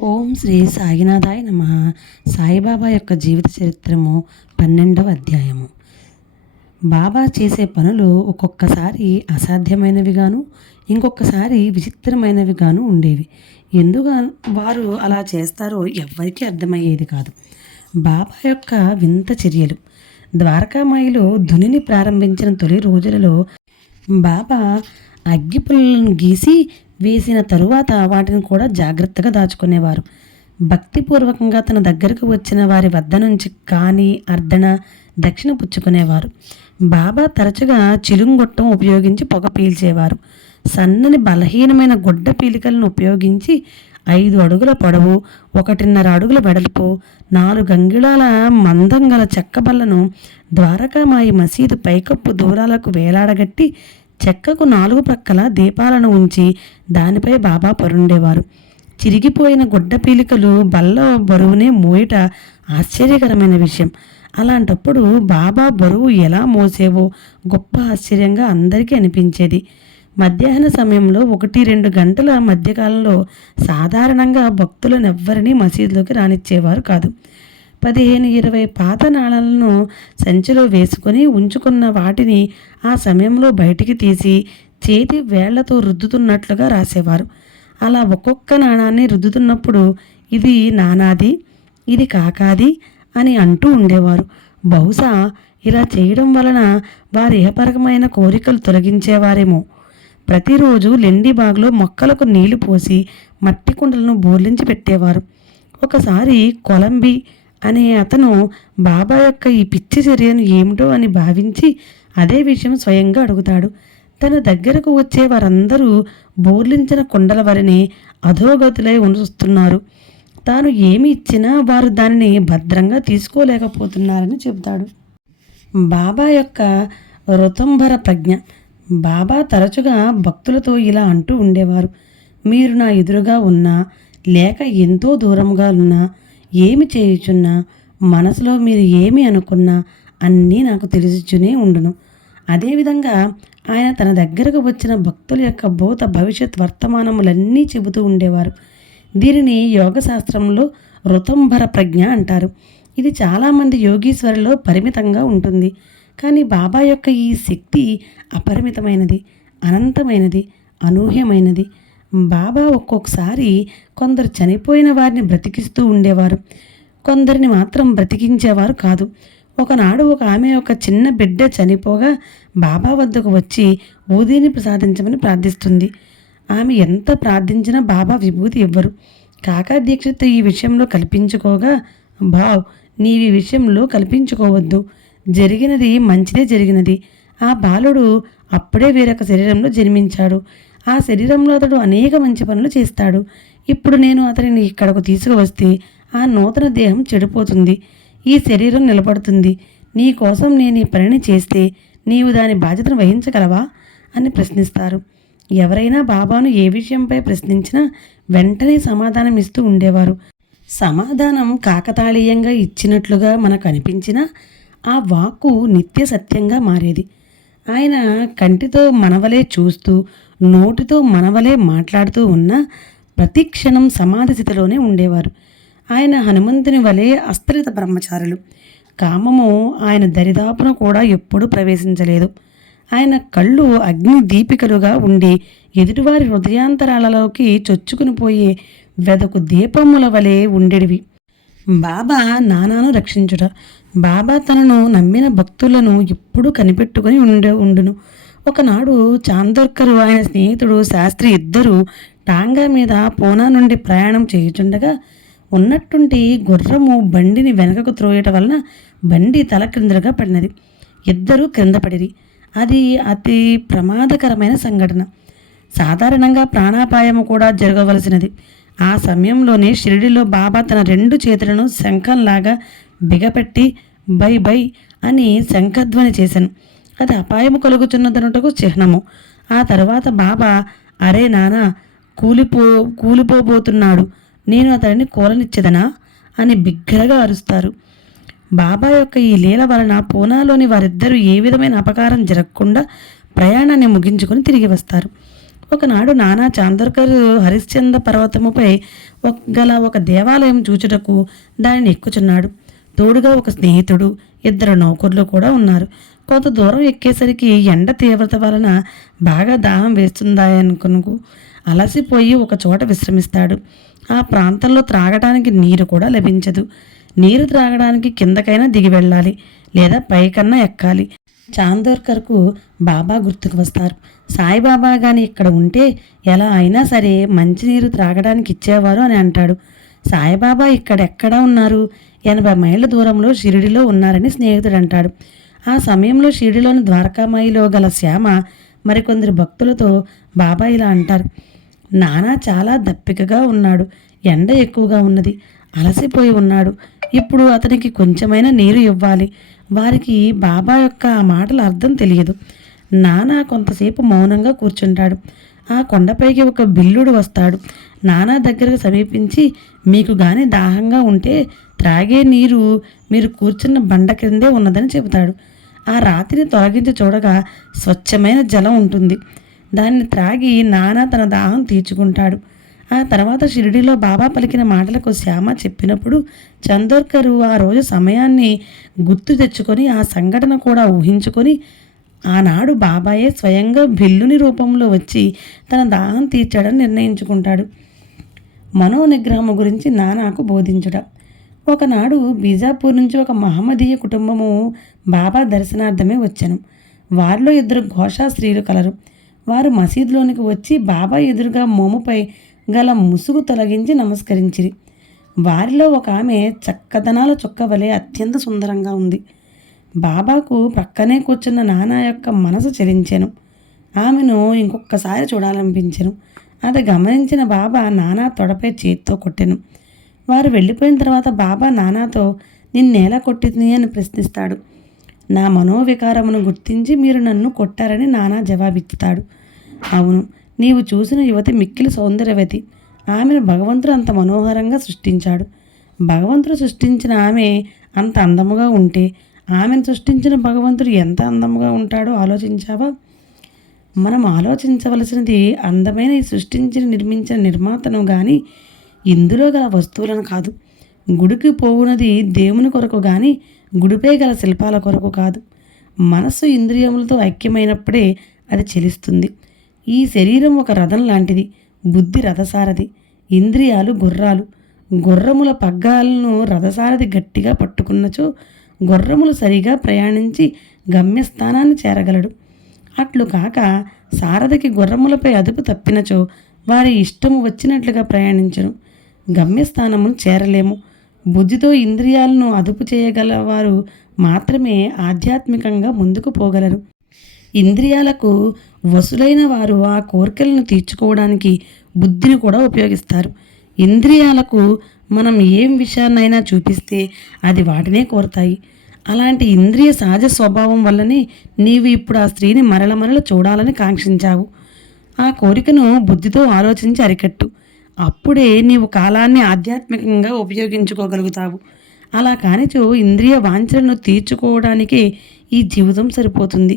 ఓం శ్రీ సాయినాథాయ నమ. సాయిబాబా యొక్క జీవిత చరిత్రము పన్నెండవ అధ్యాయము. బాబా చేసే పనులు ఒక్కొక్కసారి అసాధ్యమైనవిగాను ఇంకొకసారి విచిత్రమైనవిగాను ఉండేవి. ఎందుగా వారు అలా చేస్తారో ఎవ్వరికీ అర్థమయ్యేది కాదు. బాబా యొక్క వింత చర్యలు. ద్వారకామాయిలో ధునిని ప్రారంభించిన తొలి రోజులలో బాబా అగ్గిపుల్లను గీసి వేసిన తరువాత వాటిని కూడా జాగ్రత్తగా దాచుకునేవారు. భక్తిపూర్వకంగా తన దగ్గరకు వచ్చిన వారి వద్ద నుంచి కాని అర్ధన దక్షిణ పుచ్చుకునేవారు. బాబా తరచుగా చిలుంగొట్టం ఉపయోగించి పొగ పీల్చేవారు. సన్నని బలహీనమైన గుడ్డ పీలికలను ఉపయోగించి ఐదు అడుగుల పొడవు ఒకటిన్నర అడుగుల వెడల్పు నాలుగు అంగిళాల మందం గల చెక్క బల్లను ద్వారకామాయి మసీదు పైకప్పు దూరాలకు వేలాడగట్టి చెక్కకు నాలుగు ప్రక్కల దీపాలను ఉంచి దానిపై బాబా పరుండేవారు. చిరిగిపోయిన గుడ్డ పీలికలు బల్ల బరువునే మోయట ఆశ్చర్యకరమైన విషయం. అలాంటప్పుడు బాబా బరువు ఎలా మోసేవో గొప్ప ఆశ్చర్యంగా అందరికీ అనిపించేది. మధ్యాహ్న సమయంలో ఒకటి రెండు గంటల మధ్యకాలంలో సాధారణంగా భక్తులను ఎవ్వరినీ మసీదులోకి రానిచ్చేవారు కాదు. పదిహేను ఇరవై పాత నాణాలను సంచిలో వేసుకొని ఉంచుకున్న వాటిని ఆ సమయంలో బయటికి తీసి చేతి వేళ్ళతో రుద్దుతున్నట్లుగా రాసేవారు. అలా ఒక్కొక్క నాణాన్ని రుద్దుతున్నప్పుడు ఇది నానాది ఇది కాకాది అని అంటూ ఉండేవారు. బహుశా ఇలా చేయడం వలన వారి ఇహపరకమైన కోరికలు తొలగించేవారేమో. ప్రతిరోజు లెండి బాగ్లో మొక్కలకు నీళ్ళు పోసి మట్టి కుండలను బోర్లించి పెట్టేవారు. ఒకసారి కొలంబి అనే అతను బాబా యొక్క ఈ పిచ్చి చర్యను ఏమిటో అని భావించి అదే విషయం స్వయంగా అడుగుతాడు. తన దగ్గరకు వచ్చే వారందరూ బోర్లించిన కొండల వరనే అధోగతులై ఉంచుతున్నారు తాను ఏమి ఇచ్చినా వారు దానిని భద్రంగా తీసుకోలేకపోతున్నారని చెబుతాడు. బాబా యొక్క రుతంభర ప్రజ్ఞ. బాబా తరచుగా భక్తులతో ఇలా అంటూ ఉండేవారు. మీరు నా ఎదురుగా ఉన్నా లేక ఎంతో దూరంగా ఉన్నా ఏమి చేయుచున్నా మనసులో మీరు ఏమి అనుకున్నా అన్నీ నాకు తెలుసుచునే ఉండును. అదేవిధంగా ఆయన తన దగ్గరకు వచ్చిన భక్తుల యొక్క భూత భవిష్యత్ వర్తమానములన్నీ చెబుతూ ఉండేవారు. దీనిని యోగశాస్త్రంలో రుతంభర ప్రజ్ఞ అంటారు. ఇది చాలామంది యోగీశ్వరులో పరిమితంగా ఉంటుంది. కానీ బాబా యొక్క ఈ శక్తి అపరిమితమైనది అనంతమైనది అనూహ్యమైనది. బాబా ఒక్కొక్కసారి కొందరు చనిపోయిన వారిని బ్రతికిస్తూ ఉండేవారు. కొందరిని మాత్రం బ్రతికించేవారు కాదు. ఒకనాడు ఒక ఆమె ఒక చిన్న బిడ్డ చనిపోగా బాబా వద్దకు వచ్చి ఊదిని ప్రసాదించమని ప్రార్థిస్తుంది. ఆమె ఎంత ప్రార్థించినా బాబా విభూతి ఇవ్వరు. కాకా దీక్షతో ఈ విషయంలో కల్పించుకోగా బావ్ నీవి విషయంలో కల్పించుకోవద్దు. జరిగినది మంచిదే జరిగినది. ఆ బాలుడు అప్పుడే వేరొక శరీరంలో జన్మించాడు. ఆ శరీరంలో అతడు అనేక మంచి పనులు చేస్తాడు. ఇప్పుడు నేను అతనిని ఇక్కడకు తీసుకువస్తే ఆ నూతన దేహం చెడిపోతుంది. ఈ శరీరం నిలబడుతుంది. నీ కోసం నేను ఈ పనిని చేస్తే నీవు దాని బాధ్యతను వహించగలవా? అని ప్రశ్నిస్తారు. ఎవరైనా బాబాను ఏ విషయంపై ప్రశ్నించినా వెంటనే సమాధానం ఇస్తూ ఉండేవారు. సమాధానం కాకతాళీయంగా ఇచ్చినట్లుగా మనకు అనిపించినా ఆ వాక్కు నిత్య సత్యంగా మారేది. ఆయన కంటితో మనవలే చూస్తూ నోటితో మనవలే మాట్లాడుతూ ఉన్న ప్రతి క్షణం సమాధి స్థితిలోనే ఉండేవారు. ఆయన హనుమంతుని వలె అస్త్రిత బ్రహ్మచారులు. కామము ఆయన దరిదాపున కూడా ఎప్పుడూ ప్రవేశించలేదు. ఆయన కళ్ళు అగ్ని దీపికలుగా ఉండి ఎదుటివారి హృదయాంతరాలలోకి చొచ్చుకుని పోయే వెదకు దీపముల వలె ఉండేవి బాబా నానాను రక్షించుట. బాబా తనను నమ్మిన భక్తులను ఎప్పుడూ కనిపెట్టుకుని ఉండే ఉండును. ఒకనాడు చాందోర్కరు ఆయన స్నేహితుడు శాస్త్రి ఇద్దరు టాంగా మీద పూనా నుండి ప్రయాణం చేయుచుండగా ఉన్నట్టుండి గుర్రము బండిని వెనకకు త్రోయటం వలన బండి తల క్రిందలుగా పడినది. ఇద్దరూ క్రింద పడిరి. అది అతి ప్రమాదకరమైన సంఘటన. సాధారణంగా ప్రాణాపాయము కూడా జరగవలసినది. ఆ సమయంలోనే షిరిడిలో బాబా తన రెండు చేతులను శంఖంలాగా బిగపెట్టి బై బై అని శంఖధ్వని చేశాను. అది అపాయము కలుగుచున్నదనుటకు చిహ్నము. ఆ తర్వాత బాబా అరే నానా కూలిపో కూలిపోబోతున్నాడు. నేను అతడిని కూలనిచ్చేదనా? అని బిగ్గరగా అరుస్తారు. బాబా యొక్క ఈ లీల వలన పూనాలోని వారిద్దరూ ఏ విధమైన అపకారం జరగకుండా ప్రయాణాన్ని ముగించుకొని తిరిగి వస్తారు. ఒకనాడు నానా చాందర్కర్ హరిశ్చంద్ర పర్వతముపై ఒక- గల ఒక దేవాలయం చూచుటకు దానిని ఎక్కుచున్నాడు. తోడుగా ఒక స్నేహితుడు ఇద్దరు నౌకర్లు కూడా ఉన్నారు. కొంత దూరం ఎక్కేసరికి ఎండ తీవ్రత వలన బాగా దాహం వేస్తుందాయనుకునుకు అలసిపోయి ఒక చోట విశ్రమిస్తాడు. ఆ ప్రాంతంలో త్రాగడానికి నీరు కూడా లభించదు. నీరు త్రాగడానికి కిందకైనా దిగి వెళ్ళాలి లేదా పైకన్నా ఎక్కాలి. చాందోర్కర్కు బాబా గుర్తుకు వస్తారు. సాయిబాబా గాని ఇక్కడ ఉంటే ఎలా అయినా సరే మంచినీరు త్రాగడానికి ఇచ్చేవారు అని అంటాడు. సాయిబాబా ఇక్కడెక్కడ ఉన్నారు? ఎనభై మైళ్ళ దూరంలో షిరిడిలో ఉన్నారని స్నేహితుడు అంటాడు ఆ సమయంలో షిరిడిలోని ద్వారకామాయిలో గల శ్యామ మరికొందరు భక్తులతో బాబా ఇలా అంటారు. నానా చాలా దప్పికగా ఉన్నాడు. ఎండ ఎక్కువగా ఉన్నది. అలసిపోయి ఉన్నాడు. ఇప్పుడు అతనికి కొంచెమైనా నీరు ఇవ్వాలి. వారికి బాబా యొక్క ఆ మాటల అర్థం తెలియదు. నానా కొంతసేపు మౌనంగా కూర్చుంటాడు. ఆ కొండపైకి ఒక బిల్లుడు వస్తాడు. నానా దగ్గరకు సమీపించి మీకు గాని దాహంగా ఉంటే త్రాగే నీరు మీరు కూర్చున్న బండ క్రిందే ఉన్నదని చెబుతాడు. ఆ రాతిని తొలగించి చూడగా స్వచ్ఛమైన జలం ఉంటుంది. దాన్ని త్రాగి నానా తన దాహం తీర్చుకుంటాడు. ఆ తర్వాత షిరిడిలో బాబా పలికిన మాటలకు శ్యామ చెప్పినప్పుడు చందోర్కరు ఆ రోజు సమయాన్ని గుర్తు తెచ్చుకొని ఆ సంఘటన కూడా ఊహించుకొని ఆనాడు బాబాయే స్వయంగా బిల్లుని రూపంలో వచ్చి తన దాహం తీర్చాడని నిర్ణయించుకుంటాడు. మనో నిగ్రహము గురించి నానాకు బోధించడం ఒకనాడు బీజాపూర్ నుంచి ఒక మహమ్మదీయ కుటుంబము బాబా దర్శనార్థమే వచ్చాను. వారిలో ఇద్దరు ఘోషా స్త్రీలు కలరు. వారు మసీదులోనికి వచ్చి బాబా ఎదురుగా మోముపై గల ముసుగు తొలగించి నమస్కరించిరి. వారిలో ఒక ఆమె చక్కదనాల చుక్క వలె అత్యంత సుందరంగా ఉంది. బాబాకు ప్రక్కనే కూర్చున్న నానా యొక్క మనసు చెలించాను. ఆమెను ఇంకొకసారి చూడాలనిపించాను. అది గమనించిన బాబా నానా తొడపై చేత్తో కొట్టాను. వారు వెళ్ళిపోయిన తర్వాత బాబా నానాతో నిన్నేల కొట్టింది? అని ప్రశ్నిస్తాడు. నా మనోవికారమును గుర్తించి మీరు నన్ను కొట్టారని నానా జవాబిచ్చుతాడు. అవును నీవు చూసిన యువతి మిక్కిలి సౌందర్యవతి. ఆమెను భగవంతుడు అంత మనోహరంగా సృష్టించాడు. భగవంతుడు సృష్టించిన ఆమె అంత అందముగా ఉంటే ఆమెను సృష్టించిన భగవంతుడు ఎంత అందముగా ఉంటాడో ఆలోచించావా? మనం ఆలోచించవలసినది అందమైన సృష్టించిన నిర్మించిన నిర్మాతను కానీ ఇందులో గల వస్తువులను కాదు. గుడికి పోవునది దేవుని కొరకు కానీ గుడిపై గల శిల్పాల కొరకు కాదు. మనస్సు ఇంద్రియములతో ఐక్యమైనప్పుడే అది చెలిస్తుంది. ఈ శరీరం ఒక రథం లాంటిది. బుద్ధి రథసారథి. ఇంద్రియాలు గుర్రాలు. గుర్రముల పగ్గాలను రథసారథి గట్టిగా పట్టుకున్నచో గుర్రములు సరిగా ప్రయాణించి గమ్యస్థానాన్ని చేరగలడు. అట్లు కాక సారథికి గుర్రములపై అదుపు తప్పినచో వారి ఇష్టము వచ్చినట్లుగా ప్రయాణించను. గమ్యస్థానమును చేరలేము. బుద్ధితో ఇంద్రియాలను అదుపు చేయగలవారు మాత్రమే ఆధ్యాత్మికంగా ముందుకు పోగలరు. ఇంద్రియాలకు వసులైన వారు ఆ కోరికలను తీర్చుకోవడానికి బుద్ధిని కూడా ఉపయోగిస్తారు. ఇంద్రియాలకు మనం ఏం విషయాన్నైనా చూపిస్తే అది వాటినే కోరతాయి. అలాంటి ఇంద్రియ సహజ స్వభావం వల్లనే నీవు ఇప్పుడు ఆ స్త్రీని మరల మరల చూడాలని కాంక్షించావు. ఆ కోరికను బుద్ధితో ఆలోచించి అరికట్టు. అప్పుడే నీవు కాలాన్ని ఆధ్యాత్మికంగా ఉపయోగించుకోగలుగుతావు. అలా కానిచో ఇంద్రియ వాంఛలను తీర్చుకోవడానికి ఈ జీవితం సరిపోతుంది.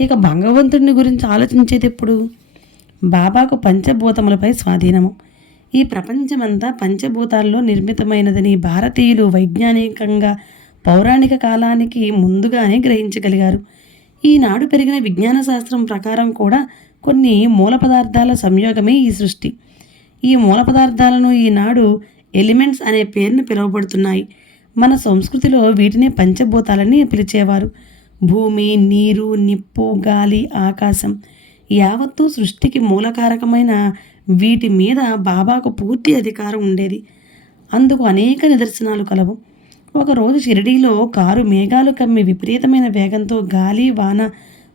ఇక భగవంతుడిని గురించి ఆలోచించేది ఎప్పుడు బాబాకు పంచభూతములపై స్వాధీనము. ఈ ప్రపంచమంతా పంచభూతాల్లో నిర్మితమైనదని భారతీయులు వైజ్ఞానికంగా పౌరాణిక కాలానికి ముందుగానే గ్రహించగలిగారు. ఈనాడు పెరిగిన విజ్ఞాన శాస్త్రం ప్రకారం కూడా కొన్ని మూల పదార్థాల సంయోగమే ఈ సృష్టి. ఈ మూల పదార్థాలను ఈనాడు ఎలిమెంట్స్ అనే పేరును పిలువబడుతున్నాయి. మన సంస్కృతిలో వీటిని పంచభూతాలని పిలిచేవారు. భూమి నీరు నిప్పు గాలి ఆకాశం యావత్తు సృష్టికి మూలకారకమైన వీటి మీద బాబాకు పూర్తి అధికారం ఉండేది. అందుకు అనేక నిదర్శనాలు కలవు. ఒకరోజు షిరిడీలో కారు మేఘాలు కమ్మి విపరీతమైన వేగంతో గాలి వాన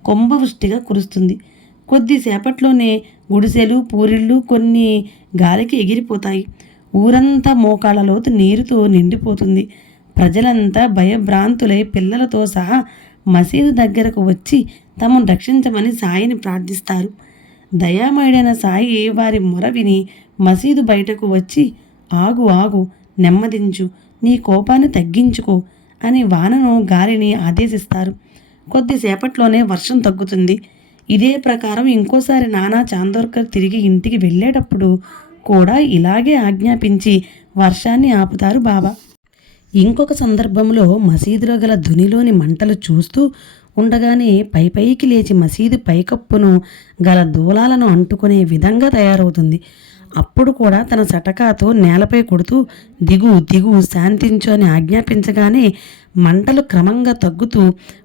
కుంభవృష్టిగా కురుస్తుంది. కొద్దిసేపట్లోనే గుడిసెలు పూరిళ్ళు కొన్ని గాలికి ఎగిరిపోతాయి. ఊరంతా మోకాళ్ళ లోతు నీరుతో నిండిపోతుంది. ప్రజలంతా భయభ్రాంతులై పిల్లలతో సహా మసీదు దగ్గరకు వచ్చి తమను రక్షించమని సాయిని ప్రార్థిస్తారు. దయామయుడైన సాయి వారి మొర విని మసీదు బయటకు వచ్చి ఆగు ఆగు నెమ్మదించు నీ కోపాన్ని తగ్గించుకో అని వానను గాలిని ఆదేశిస్తారు. కొద్దిసేపట్లోనే వర్షం తగ్గుతుంది. ఇదే ప్రకారం ఇంకోసారి నానా చాందోర్కర్ తిరిగి ఇంటికి వెళ్ళేటప్పుడు కూడా ఇలాగే ఆజ్ఞాపించి వర్షాన్ని ఆపుతారు బాబా. ఇంకొక సందర్భంలో మసీదులో గల ధునిలోని మంటలు చూస్తూ ఉండగానే పై పైకి లేచి మసీదు పైకప్పును గల దూలాలను అంటుకునే విధంగా తయారవుతుంది. అప్పుడు కూడా తన సటకాతో నేలపై కొడుతూ దిగు దిగు శాంతించు అని ఆజ్ఞాపించగానే మంటలు క్రమంగా తగ్గుతూ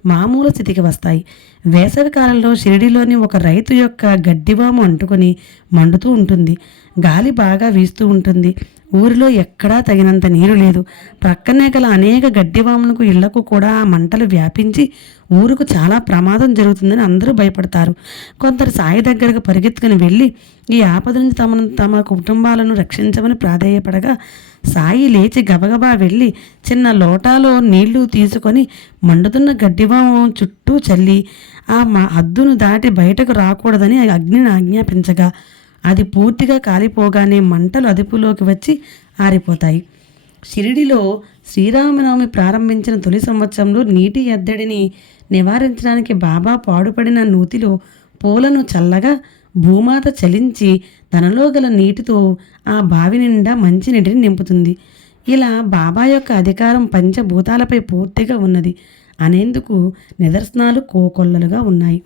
మామూలు స్థితికి వస్తాయి. వేసవి కాలంలో షిరిడిలోని ఒక రైతు యొక్క గడ్డివాము అంటుకొని మండుతూ ఉంటుంది. గాలి బాగా వీస్తూ ఉంటుంది. ఊరిలో ఎక్కడా తగినంత నీరు లేదు. ప్రక్కనే గల అనేక గడ్డివాములకు ఇళ్ళకు కూడా ఆ మంటలు వ్యాపించి ఊరుకు చాలా ప్రమాదం జరుగుతుందని అందరూ భయపడతారు. కొందరు సాయి దగ్గరకు పరిగెత్తుకుని వెళ్ళి ఈ ఆపద నుంచి తమను తమ కుటుంబాలను రక్షించమని ప్రాధేయపడగా సాయి లేచి గబగబా వెళ్ళి చిన్న లోటాలో నీళ్ళు తీసుకొని మండుతున్న గడ్డివాము చుట్టూ చల్లి ఆ మా హద్దును దాటి బయటకు రాకూడదని అగ్నిని ఆజ్ఞాపించగా అది పూర్తిగా కాలిపోగానే మంటలు అదుపులోకి వచ్చి ఆరిపోతాయి. షిరిడిలో శ్రీరామనవమి ప్రారంభించిన తొలి సంవత్సరంలో నీటి ఎద్దడిని నివారించడానికి బాబా పాడుపడిన నూతిలో పూలను చల్లగా భూమాత చలించి తనలో గల నీటితో ఆ బావి నిండా మంచినీటిని నింపుతుంది. ఇలా బాబా యొక్క అధికారం పంచభూతాలపై పూర్తిగా ఉన్నది. అనేందుకు నిదర్శనాలు కోకొల్లలుగా ఉన్నాయి.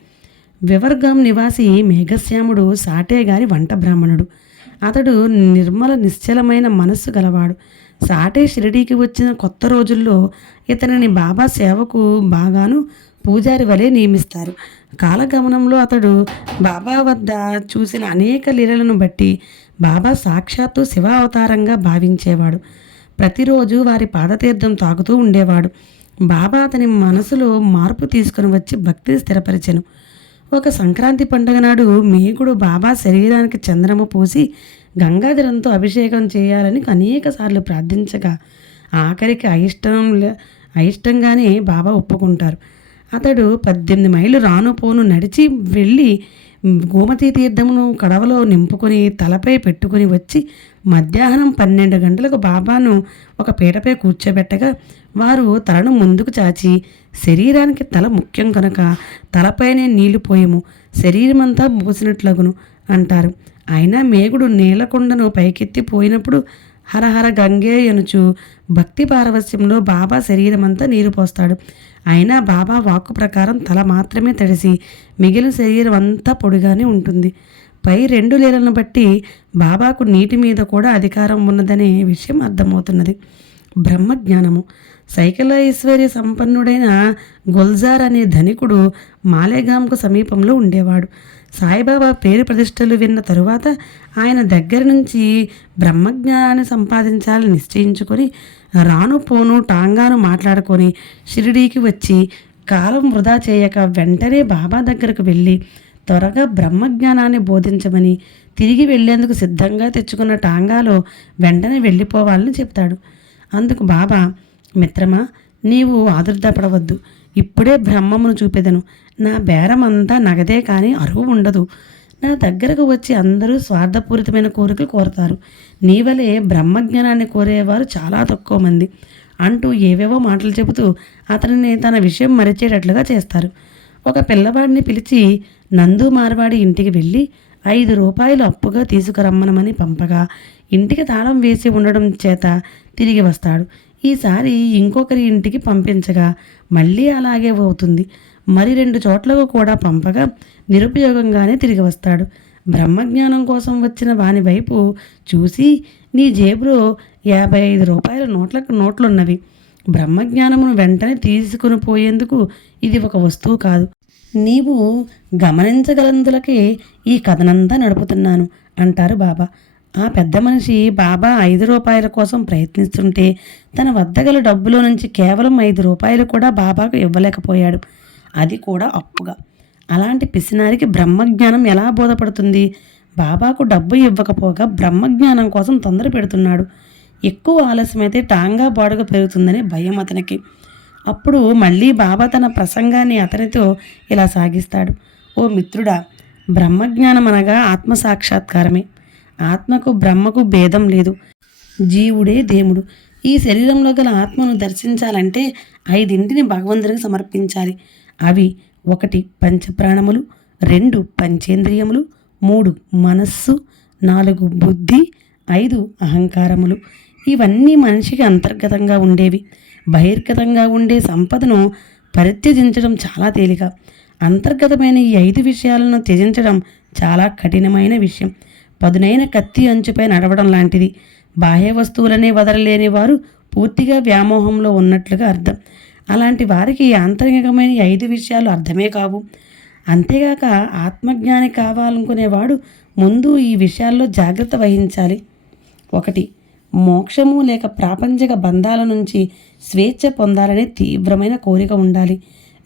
వివర్గం నివాసి మేఘశ్యాముడు సాటే గారి వంట బ్రాహ్మణుడు. అతడు నిర్మల నిశ్చలమైన మనస్సు గలవాడు. సాటే షిరిడీకి వచ్చిన కొత్త రోజుల్లో ఇతనిని బాబా సేవకు బాగాను పూజారి వలె నియమిస్తారు. కాలగమనంలో అతడు బాబా వద్ద చూసిన అనేక లీలలను బట్టి బాబా సాక్షాత్తు శివ అవతారంగా భావించేవాడు. ప్రతిరోజు వారి పాదతీర్థం తాగుతూ ఉండేవాడు. బాబా అతని మనసులో మార్పు తీసుకుని వచ్చి భక్తిని స్థిరపరిచెను. ఒక సంక్రాంతి పండుగ నాడు మేకుడు బాబా శరీరానికి చంద్రము పూసి గంగాధరంతో అభిషేకం చేయాలని అనేకసార్లు ప్రార్థించగా ఆఖరికి అయిష్టం అయిష్టంగానే బాబా ఒప్పుకుంటారు. అతడు పద్దెనిమిది మైళ్ళు రాను పోను నడిచి వెళ్ళి గోమతి తీర్థమును కడవలో నింపుకొని తలపై పెట్టుకుని వచ్చి మధ్యాహ్నం పన్నెండు గంటలకు బాబాను ఒక పీటపై కూర్చోబెట్టగా వారు తలను ముందుకు చాచి శరీరానికి తల ముఖ్యం కనుక తలపైనే నీళ్ళు పోయము శరీరమంతా మూసినట్లగును అంటారు. అయినా మేగుడు నీలకొండను పైకెత్తి పోయినప్పుడు హరహర గంగే అనుచు. భక్తి పారవస్యంలో బాబా శరీరమంతా నీరు పోస్తాడు. అయినా బాబా వాక్కు ప్రకారం తల మాత్రమే తడిసి మిగిలిన శరీరం అంతా పొడిగానే ఉంటుంది. పై రెండు లీలను బట్టి బాబాకు నీటి మీద కూడా అధికారం ఉన్నదనే విషయం అర్థమవుతున్నది. బ్రహ్మజ్ఞానము. సైకిల్ ఐశ్వర్య సంపన్నుడైన గుల్జార్ అనే ధనికుడు మాలేగాంకు సమీపంలో ఉండేవాడు. సాయిబాబా పేరు ప్రతిష్టలు విన్న తరువాత ఆయన దగ్గర నుంచి బ్రహ్మజ్ఞానాన్ని సంపాదించాలని నిశ్చయించుకొని రాను పోను టాంగాను మాట్లాడుకొని షిరిడీకి వచ్చి కాలం వృధా చేయక వెంటనే బాబా దగ్గరకు వెళ్ళి త్వరగా బ్రహ్మజ్ఞానాన్ని బోధించమని తిరిగి వెళ్ళేందుకు సిద్ధంగా తెచ్చుకున్న టాంగాలో వెంటనే వెళ్ళిపోవాలని చెప్తాడు. అందుకు బాబా మిత్రమా నీవు ఆదుర్దపడవద్దు. ఇప్పుడే బ్రహ్మమును చూపెదను. నా బేరమంతా నగదే కానీ అరువు ఉండదు. నా దగ్గరకు వచ్చి అందరూ స్వార్థపూరితమైన కోరికలు కోరతారు. నీవలే బ్రహ్మజ్ఞానాన్ని కోరేవారు చాలా తక్కువ మంది. అంటూ ఏవేవో మాటలు చెబుతూ అతనిని తన విషయం మరిచేటట్లుగా చేస్తారు. ఒక పిల్లవాడిని పిలిచి నందు మార్వాడి ఇంటికి వెళ్ళి ఐదు రూపాయలు అప్పుగా తీసుకురమ్మనమని పంపగా ఇంటికి తాళం వేసి ఉండడం చేత తిరిగి వస్తాడు. ఈసారి ఇంకొకరి ఇంటికి పంపించగా మళ్ళీ అలాగే అవుతుంది మరి రెండు చోట్లకు కూడా పంపగా నిరుపయోగంగానే తిరిగి వస్తాడు. బ్రహ్మజ్ఞానం కోసం వచ్చిన వాని వైపు చూసి నీ జేబులో యాభై ఐదు రూపాయల నోట్లకు నోట్లున్నవి. బ్రహ్మజ్ఞానమును వెంటనే తీసుకుని పోయేందుకు ఇది ఒక వస్తువు కాదు. నీవు గమనించగలందులకే ఈ కథనంతా నడుపుతున్నాను అంటారు బాబా. ఆ పెద్ద మనిషి బాబా ఐదు రూపాయల కోసం ప్రయత్నిస్తుంటే తన వద్ద గల డబ్బులో నుంచి కేవలం ఐదు రూపాయలు కూడా బాబాకు ఇవ్వలేకపోయాడు. అది కూడా అప్పుగా. అలాంటి పిసినారికి బ్రహ్మజ్ఞానం ఎలా బోధపడుతుంది? బాబాకు డబ్బు ఇవ్వకపోగా బ్రహ్మజ్ఞానం కోసం తొందర పెడుతున్నాడు. ఎక్కువ ఆలస్యమైతే టాంగా బాడుగ పెరుగుతుందని భయం అతనికి. అప్పుడు మళ్ళీ బాబా తన ప్రసంగాన్ని అతనితో ఇలా సాగిస్తాడు. ఓ మిత్రుడా బ్రహ్మజ్ఞానం అనగా ఆత్మ సాక్షాత్కారమే ఆత్మకు బ్రహ్మకు భేదం లేదు. జీవుడే దేవుడు. ఈ శరీరంలో గల ఆత్మను దర్శించాలంటే ఐదింటిని భగవంతునికి సమర్పించాలి. అవి ఒకటి పంచప్రాణములు రెండు పంచేంద్రియములు మూడు మనస్సు నాలుగు బుద్ధి ఐదు అహంకారములు. ఇవన్నీ మనిషికి అంతర్గతంగా ఉండేవి. బహిర్గతంగా ఉండే సంపదను పరిత్యజించడం చాలా తేలిక. అంతర్గతమైన ఈ ఐదు విషయాలను త్యజించడం చాలా కఠినమైన విషయం. పదునైన కత్తి అంచుపై నడవడం లాంటిది. బాహ్య వస్తువులనే వదలలేని వారు పూర్తిగా వ్యామోహంలో ఉన్నట్లుగా అర్థం. అలాంటి వారికి ఆంతరికమైన ఐదు విషయాలు అర్థమే కావు. అంతేగాక ఆత్మజ్ఞాని కావాలనుకునేవాడు ముందు ఈ విషయాల్లో జాగ్రత్త వహించాలి. ఒకటి మోక్షము లేక ప్రాపంచిక బంధాల నుంచి స్వేచ్ఛ పొందాలనే తీవ్రమైన కోరిక ఉండాలి.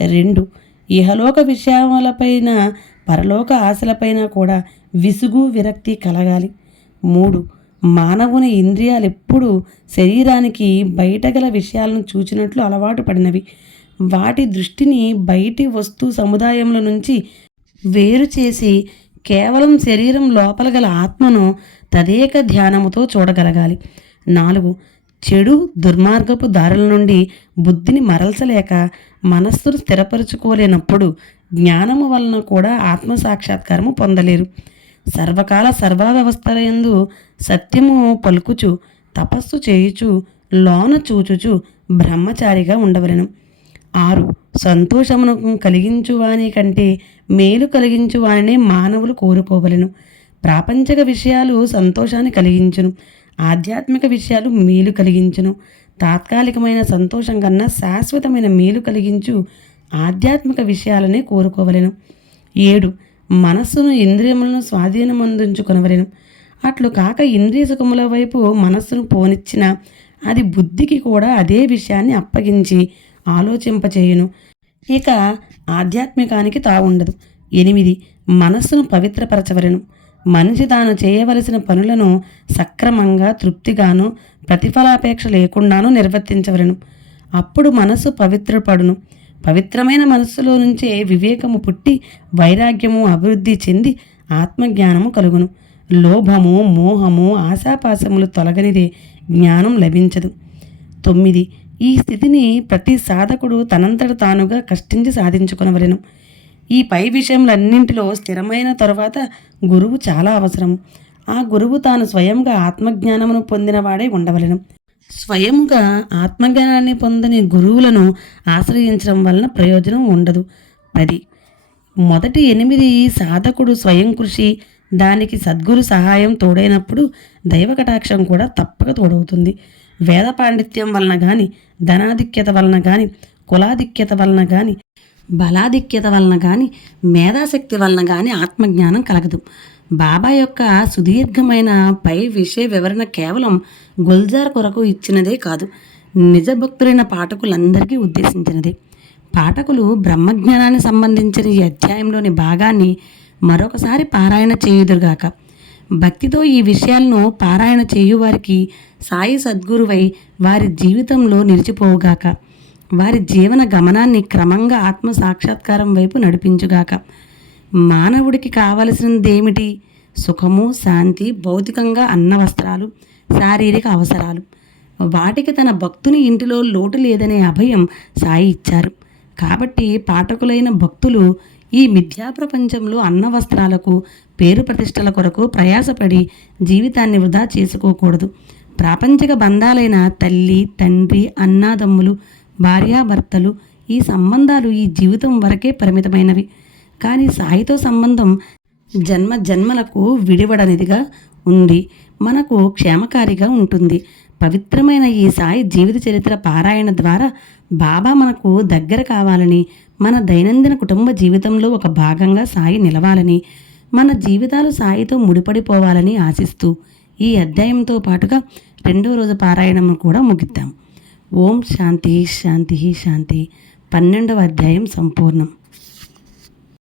రెండు ఇహలోక విషయాలపైన పరలోక ఆశలపైన కూడా విసుగు విరక్తి కలగాలి. మూడు మానవుని ఇంద్రియాలు ఎప్పుడూ శరీరానికి బయట గల విషయాలను చూచినట్లు అలవాటు పడినవి. వాటి దృష్టిని బయటి వస్తు సముదాయముల నుంచి వేరు చేసి కేవలం శరీరం లోపల గల ఆత్మను తదేక ధ్యానముతో చూడగలగాలి. నాలుగు చెడు దుర్మార్గపు దారుల నుండి బుద్ధిని మరల్చలేక మనస్సును స్థిరపరచుకోలేనప్పుడు జ్ఞానము వలన కూడా ఆత్మ సాక్షాత్కారము పొందలేరు. సర్వకాల సర్వవ్యవస్థలయందు సత్యము పలుకుచు తపస్సు చేయుచు లోన చూచుచు బ్రహ్మచారిగా ఉండవలెను. ఆరు సంతోషమును కలిగించువాని కంటే మేలు కలిగించువానే మానవులు కోరుకోవలెను. ప్రాపంచక విషయాలు సంతోషాన్ని కలిగించును. ఆధ్యాత్మిక విషయాలు మేలు కలిగించును. తాత్కాలికమైన సంతోషం కన్నా శాశ్వతమైన మేలు కలిగించు ఆధ్యాత్మిక విషయాలనే కోరుకోవలెను. ఏడు మనస్సును ఇంద్రియములను స్వాధీనమందించుకొనవలెను. అట్లు కాక ఇంద్రియ సుఖముల వైపు మనస్సును పోనిచ్చిన అది బుద్ధికి కూడా అదే విషయాన్ని అప్పగించి ఆలోచింపచేయును. ఇక ఆధ్యాత్మికానికి తావుండదు. ఎనిమిది మనస్సును పవిత్రపరచవలెను. మనిషి తాను చేయవలసిన పనులను సక్రమంగా తృప్తిగాను ప్రతిఫలాపేక్ష లేకుండాను నిర్వర్తించవలెను. అప్పుడు మనస్సు పవిత్రపడును. పవిత్రమైన మనస్సులో నుంచే వివేకము పుట్టి వైరాగ్యము అభివృద్ధి చెంది ఆత్మజ్ఞానము కలుగును. లోభము మోహము ఆశాపాసములు తొలగనిదే జ్ఞానం లభించదు. తొమ్మిది. ఈ స్థితిని ప్రతి సాధకుడు తనంతట తానుగా కష్టించి సాధించుకునవలెను. ఈ పై విషయములన్నింటిలో స్థిరమైన తర్వాత గురువు చాలా అవసరం ఆ గురువు తాను స్వయంగా ఆత్మజ్ఞానమును పొందినవాడే ఉండవలెను. స్వయంగా ఆత్మజ్ఞానాన్ని పొందని గురువులను ఆశ్రయించడం వలన ప్రయోజనం ఉండదు. పది. మొదటి ఎనిమిది సాధకుడు స్వయం కృషి దానికి సద్గురు సహాయం తోడైనప్పుడు దైవ కటాక్షం కూడా తప్పక తోడవుతుంది. వేద పాండిత్యం వలన కానీ ధనాధిక్యత వలన కానీ కులాధిక్యత వలన కానీ బలాధిక్యత వలన కానీ మేధాశక్తి వలన కానీ ఆత్మజ్ఞానం కలగదు. బాబా యొక్క సుదీర్ఘమైన పై విషయ వివరణ కేవలం గుల్జార్ కొరకు ఇచ్చినదే కాదు నిజభక్తులైన పాఠకులందరికీ ఉద్దేశించినదే. పాఠకులు బ్రహ్మజ్ఞానానికి సంబంధించిన ఈ అధ్యాయంలోని భాగాన్ని మరొకసారి పారాయణ చేయుదురుగాక. భక్తితో ఈ విషయాలను పారాయణ చేయువారికి సాయి సద్గురువై వారి జీవితంలో నిలిచిపోవుగాక. వారి జీవన గమనాన్ని క్రమంగా ఆత్మ సాక్షాత్కారం వైపు నడిపించుగాక. మానవుడికి కావలసినదేమిటి? సుఖము శాంతి భౌతికంగా అన్న వస్త్రాలు శారీరక అవసరాలు. వాటికి తన భక్తుని ఇంటిలో లోటు లేదనే అభయం సాయి ఇచ్చారు. కాబట్టి పాఠకులైన భక్తులు ఈ మిథ్యా ప్రపంచంలో అన్న వస్త్రాలకు పేరు ప్రతిష్టల కొరకు ప్రయాసపడి జీవితాన్ని వృధా చేసుకోకూడదు. ప్రాపంచిక బంధాలైన తల్లి తండ్రి అన్నాదమ్ములు భార్యాభర్తలు ఈ సంబంధాలు ఈ జీవితం వరకే పరిమితమైనవి. కానీ సాయితో సంబంధం జన్మ జన్మలకు విడివడనిదిగా ఉంది. మనకు క్షేమకారిగా ఉంటుంది. పవిత్రమైన ఈ సాయి జీవిత చరిత్ర పారాయణ ద్వారా బాబా మనకు దగ్గర కావాలని మన దైనందిన కుటుంబ జీవితంలో ఒక భాగంగా సాయి నిలవాలని మన జీవితాలు సాయితో ముడిపడిపోవాలని ఆశిస్తూ ఈ అధ్యాయంతో పాటుగా రెండో రోజు పారాయణం కూడా ముగిద్దాం. ఓం శాంతి శాంతి శాంతి. పన్నెండవ అధ్యాయం సంపూర్ణం.